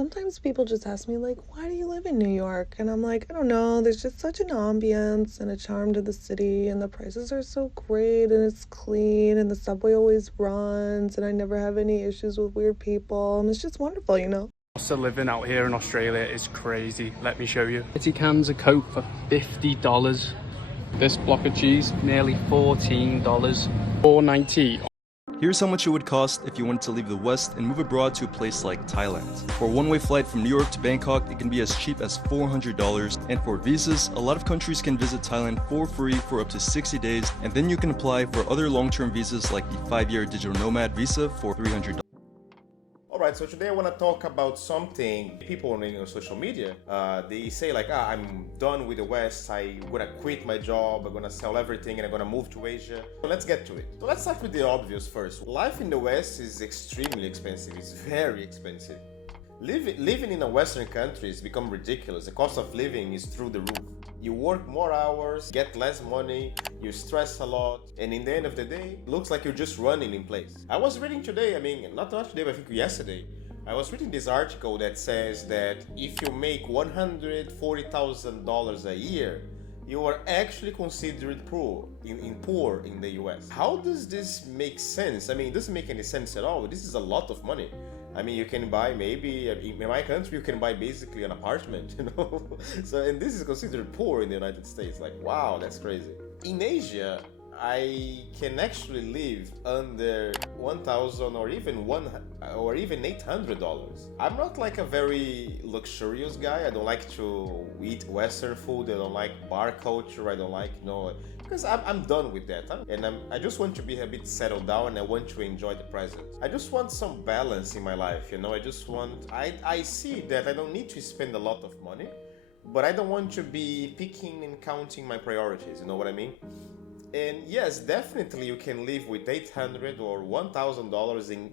Sometimes people just ask me, like, why do you live in New York? And I'm like, I don't know, there's just such an ambience and a charm to the city, and the prices are so great, and it's clean, and the subway always runs, and I never have any issues with weird people, and it's just wonderful. Cost of living out here in Australia is crazy. Let me show you. 50 cans of Coke for $50. This block of cheese, nearly $14. $4.90. Here's how much it would cost if you wanted to leave the West and move abroad to a place like Thailand. For a one-way flight from New York to Bangkok, it can be as cheap as $400, and for visas, a lot of countries can visit Thailand for free for up to 60 days, and then you can apply for other long-term visas like the 5-year digital nomad visa for $300. Alright, so today I want to talk about something people on social media, they say like, I'm done with the West, I'm gonna quit my job, I'm gonna sell everything and I'm gonna move to Asia. So let's get to it. So let's start with the obvious first. Life in the West is extremely expensive, it's very expensive. Living in a Western country has become ridiculous. The cost of living is through the roof. You work more hours, get less money, you stress a lot, and in the end of the day, it looks like you're just running in place. I was reading today, not today, but I think yesterday, I was reading this article that says that if you make $140,000 a year, you are actually considered poor in the US. How does this make sense? It doesn't make any sense at all. This is a lot of money. You can buy maybe, in my country, you can buy basically an apartment, So, and this is considered poor in the United States. Like, wow, that's crazy. In Asia, I can actually live under 1,000 or even $800. I'm not like a very luxurious guy. I don't like to eat Western food. I don't like bar culture. I don't like, because I'm done with that. I just want to be a bit settled down and I want to enjoy the present. I just want some balance in my life, I see that I don't need to spend a lot of money, but I don't want to be picking and counting my priorities, you know what I mean? And yes, definitely you can live with $800 or $1,000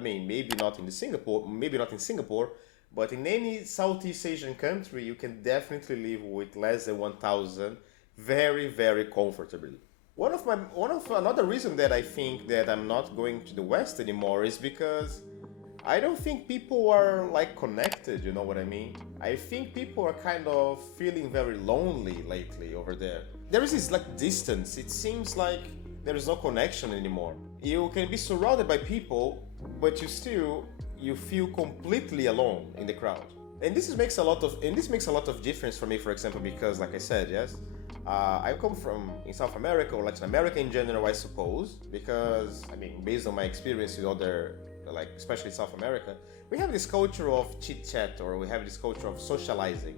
maybe not in Singapore, but in any Southeast Asian country, you can definitely live with less than 1,000 very, very comfortably. Another reason that I think that I'm not going to the West anymore is because I don't think people are like connected, you know what I mean? I think people are kind of feeling very lonely lately over there. There is this like distance. It seems like there is no connection anymore. You can be surrounded by people, but you feel completely alone in the crowd. And this makes a lot of difference for me, for example, because like I said, yes, I come from in South America or Latin America in general, I suppose, because based on my experience with other, like especially South America, we have this culture of chit chat, or we have this culture of socializing.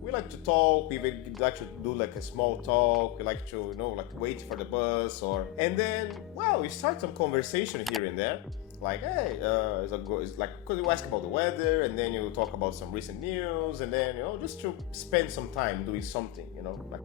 We like to talk. We like to do like a small talk. We like to wait for the bus, and then we start some conversation here and there. Like, hey, it's like, because you ask about the weather, and then you talk about some recent news, and then just to spend some time doing something, like.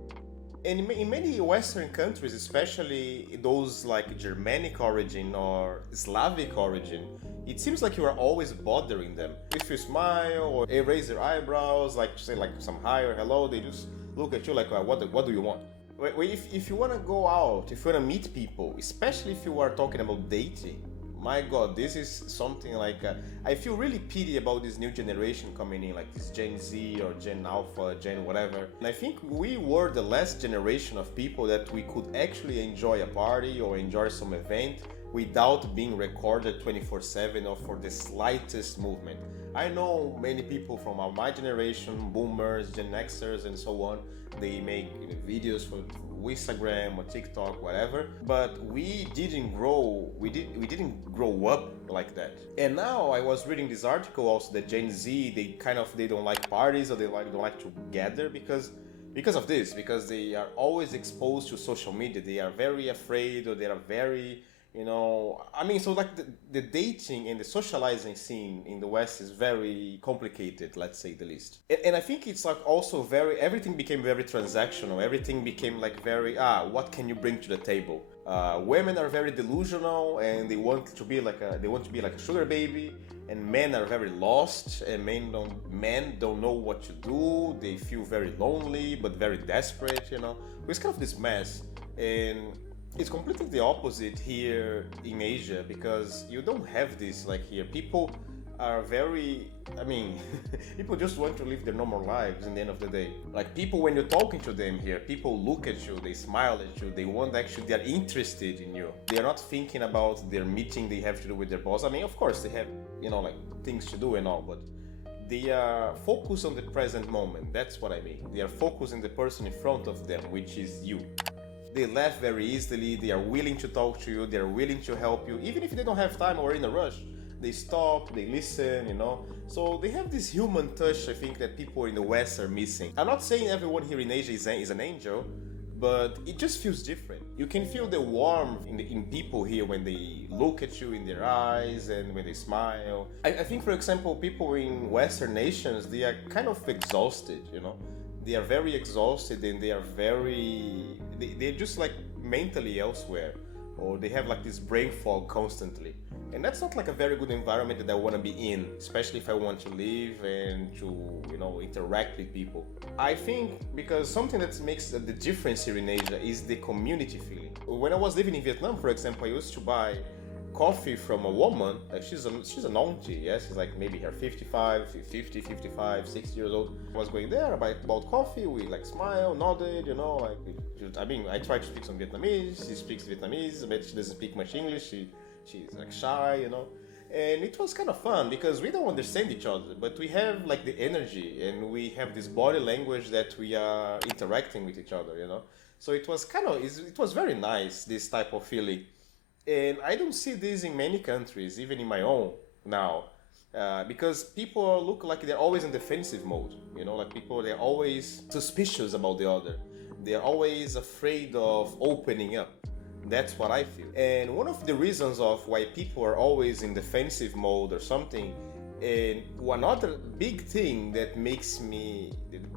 And in many Western countries, especially those like Germanic origin or Slavic origin, it seems like you are always bothering them. If you smile or they raise their eyebrows, like say like some hi or hello, they just look at you like, what do you want? If you want to go out, if you want to meet people, especially if you are talking about dating, my God, this is something like I feel really pity about this new generation coming in, like this Gen Z or Gen Alpha, Gen whatever. And I think we were the last generation of people that we could actually enjoy a party or enjoy some event without being recorded 24/7 or for the slightest movement. I know many people from my generation, boomers, Gen Xers and so on, they make videos for Instagram or TikTok, whatever, but we didn't grow up like that. And now I was reading this article also that Gen Z, they don't like parties, or don't like to gather because of this, because they are always exposed to social media. They are very afraid, or they are very so like the dating and the socializing scene in the West is very complicated, let's say the least. And I think it's like also everything became very transactional. Everything became like very, what can you bring to the table? Women are very delusional and they want to be like a sugar baby, and men are very lost, and men don't know what to do. They feel very lonely but very desperate, It's kind of this mess. And it's completely the opposite here in Asia, because you don't have this like here. People are very, I mean, people just want to live their normal lives in the end of the day. Like people, when you're talking to them here, people look at you, they smile at you, they want actually, they're interested in you. They're not thinking about their meeting they have to do with their boss. I mean, of course, they have, like things to do and all, but they are focused on the present moment. That's what I mean. They are focused on the person in front of them, which is you. They laugh very easily, they are willing to talk to you, they are willing to help you, even if they don't have time or in a rush. They stop, they listen. So they have this human touch, I think, that people in the West are missing. I'm not saying everyone here in Asia is an angel, but it just feels different. You can feel the warmth in people here when they look at you in their eyes and when they smile. I think, for example, people in Western nations, they are kind of exhausted. They are very exhausted and they are they're just like mentally elsewhere, or they have like this brain fog constantly. And that's not like a very good environment that I want to be in, especially if I want to live and to, interact with people. I think because something that makes the difference here in Asia is the community feeling. When I was living in Vietnam, for example, I used to buy coffee from a woman. Like she's an auntie, yes, she's like maybe her 55, 50, 55, 60 years old. I was going there, I bought coffee, we like smile, nodded, I tried to speak some Vietnamese, she speaks Vietnamese, but she doesn't speak much English, she's like shy. And it was kind of fun because we don't understand each other, but we have like the energy and we have this body language that we are interacting with each other. So it was very nice, this type of feeling. And I don't see this in many countries, even in my own now, because people look like they're always in defensive mode. Like people, they're always suspicious about the other. They're always afraid of opening up. That's what I feel. And one of the reasons of why people are always in defensive mode or something, and another big thing that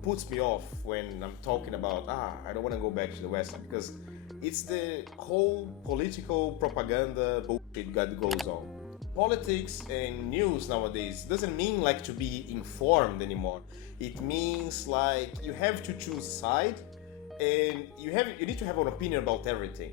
puts me off when I'm talking about, I don't want to go back to the West, because it's the whole political propaganda bullshit that goes on. Politics and news nowadays doesn't mean like to be informed anymore. It means like you have to choose a side, and you need to have an opinion about everything.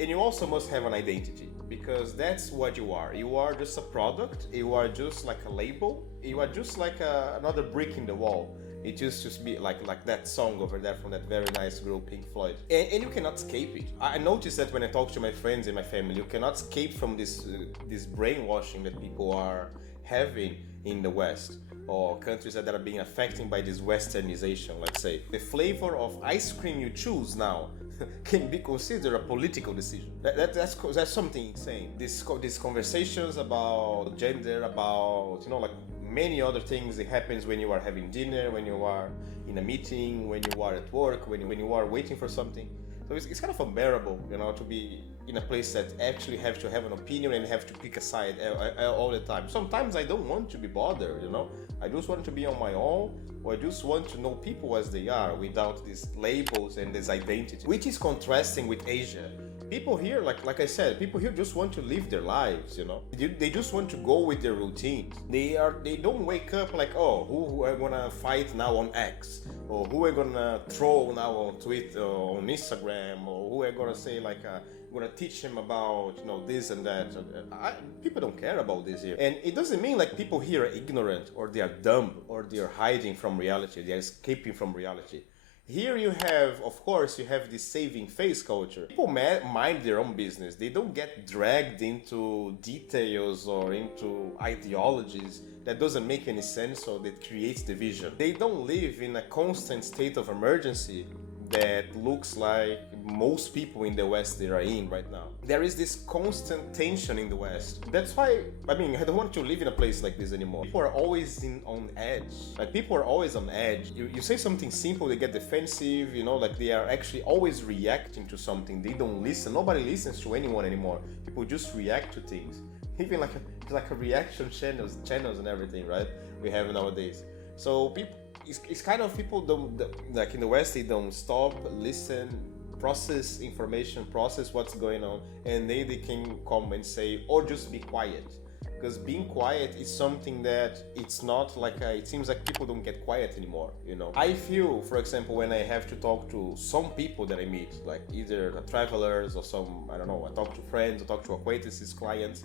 And you also must have an identity, because that's what you are. You are just a product, you are just like a label, you are just like another brick in the wall. It used to be like that song over there from that very nice group Pink Floyd, and you cannot escape it. I noticed that when I talk to my friends and my family, you cannot escape from this brainwashing that people are having in the West, or countries that are being affected by this westernization. Let's say the flavor of ice cream you choose now can be considered a political decision. That's something insane. These conversations about gender, about like many other things that happens when you are having dinner, when you are in a meeting, when you are at work, when you are waiting for something. So it's kind of unbearable, to be in a place that actually have to have an opinion and have to pick a side all the time. Sometimes I don't want to be bothered, I just want to be on my own, or I just want to know people as they are without these labels and this identity, which is contrasting with Asia. People here, like I said, people here just want to live their lives, They just want to go with their routines. They don't wake up like, who are gonna fight now on X, or who are gonna troll now on Twitter or on Instagram, or who are gonna say like, gonna teach him about this and that. People don't care about this here, and it doesn't mean like people here are ignorant or they are dumb or they are hiding from reality. They are escaping from reality. Here you have, of course, you have this saving face culture. People mind their own business. They don't get dragged into details or into ideologies that doesn't make any sense or that creates division. They don't live in a constant state of emergency that looks like most people in the West they are in right now. There is this constant tension in the West. That's why, I don't want to live in a place like this anymore. People are always on edge. Like, people are always on edge. You say something simple, they get defensive, like they are actually always reacting to something. They don't listen. Nobody listens to anyone anymore. People just react to things. Even like a reaction channels and everything, right? We have nowadays. So it's kind of people don't, like in the West, they don't stop, listen, process information, process what's going on, and then they can come and say, or just be quiet. Because being quiet is something that it's not like it seems like people don't get quiet anymore, I feel, for example, when I have to talk to some people that I meet, like either travelers or some, I don't know, I talk to friends, I talk to acquaintances, clients.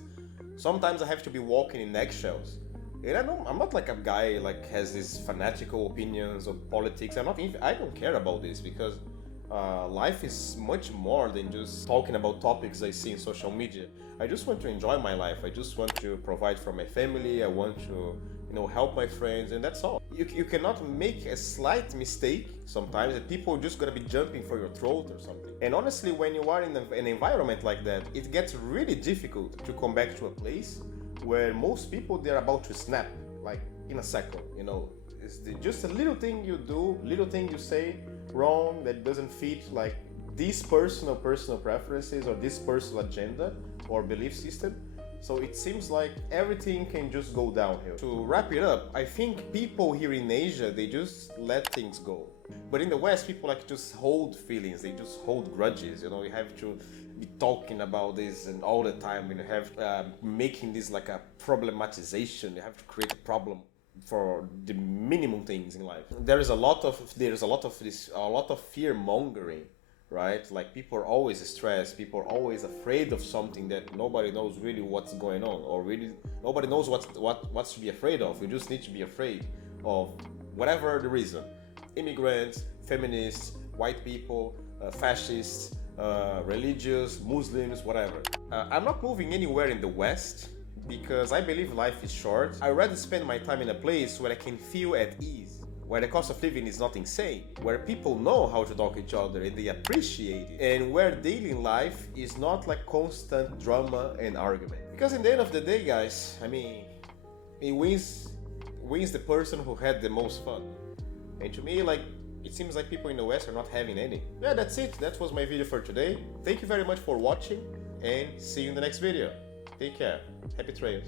Sometimes I have to be walking in eggshells. And I'm not like a guy like has these fanatical opinions of politics. I don't care about this because life is much more than just talking about topics I see in social media. I just want to enjoy my life. I just want to provide for my family. I want to, help my friends, and that's all. You cannot make a slight mistake sometimes, and people are just gonna be jumping for your throat or something. And honestly, when you are in an environment like that, it gets really difficult to come back to a place where most people they're about to snap, like in a second. It's just a little thing you do, little thing you say wrong that doesn't fit like these personal preferences or this personal agenda or belief system. So it seems like everything can just go downhill. To wrap it up, I think people here in Asia, they just let things go. But in the West, people like just hold feelings, they just hold grudges. You have to be talking about this and all the time, and you have making this like a problematization. You have to create a problem for the minimum things in life. There's a lot of fear mongering, right? Like people are always stressed, people are always afraid of something that nobody knows really what's going on, or really nobody knows what's to be afraid of. You just need to be afraid of whatever the reason. Immigrants, feminists, white people, fascists, religious, Muslims, whatever. I'm not moving anywhere in the West because I believe life is short. I'd rather spend my time in a place where I can feel at ease, where the cost of living is not insane, where people know how to talk to each other and they appreciate it, and where daily life is not like constant drama and argument. Because in the end of the day, guys, it wins the person who had the most fun. And to me, like, it seems like people in the West are not having any. Yeah, that's it. That was my video for today. Thank you very much for watching, and see you in the next video. Take care. Happy trails.